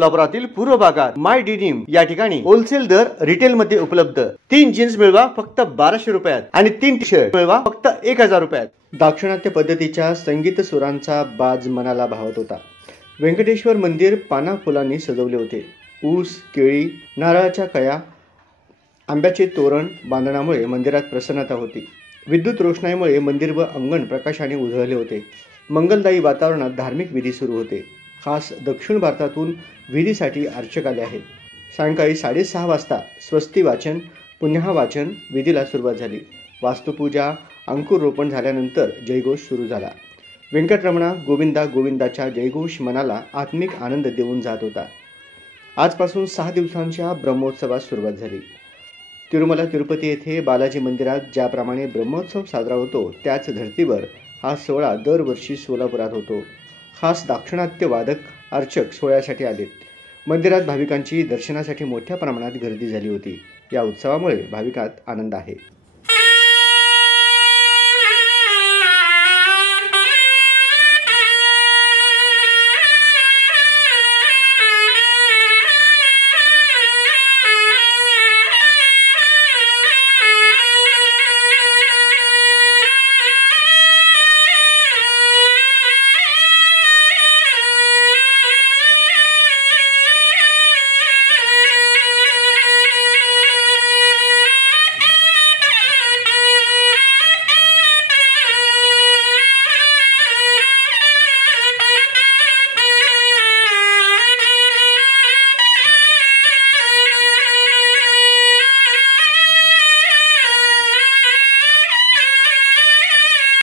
सोलापुरातील पूर्व भागात माय डिनिम या ठिकाणी होलसेल दर रिटेल मध्ये उपलब्ध। 3 जीन्स मिळवा फक्त 1200 रुपयात आणि 3 टी शर्ट मिळवा फक्त 1000 रुपयात। दाक्षिणात्य पद्धतीच्या संगीत सुरांचा बाज मनाला भावत होता। व्यंकटेश्वर मंदिर पाना फुलांनी सजवले होते। ऊस, केळी, नारळाच्या कया, आंब्याचे तोरण बांधण्यामुळे मंदिरात प्रसन्नता होती। विद्युत रोषणाईमुळे मंदिर व अंगण प्रकाशाने उजळले होते। मंगलदायी वातावरणात धार्मिक विधी सुरू होते। खास दक्षिण भारतातून विधीसाठी अर्चक आले आहेत। सायंकाळी 6:30 वाजता स्वस्ती वाचन, पुण्यहा वाचन विधीला सुरुवात झाली। वास्तुपूजा, अंकुर रोपण झाल्यानंतर जयघोष सुरू झाला। व्यंकटरमणा गोविंदा गोविंदाच्या जयघोष मनाला आत्मिक आनंद देऊन जात होता। आजपासून 6 दिवसांच्या ब्रह्मोत्सवास सुरुवात झाली। तिरुमला तिरुपती येथे बालाजी मंदिरात ज्याप्रमाणे ब्रह्मोत्सव साजरा होतो त्याच धर्तीवर हा सोहळा दरवर्षी सोलापुरात होतो। खास दाक्षिणात्य वादक अर्चक सोहळ्यासाठी आलेत। मंदिरात भाविकांची दर्शनासाठी मोठ्या प्रमाणात गर्दी झाली होती। या उत्सवामुळे भाविकांत आनंद आहे।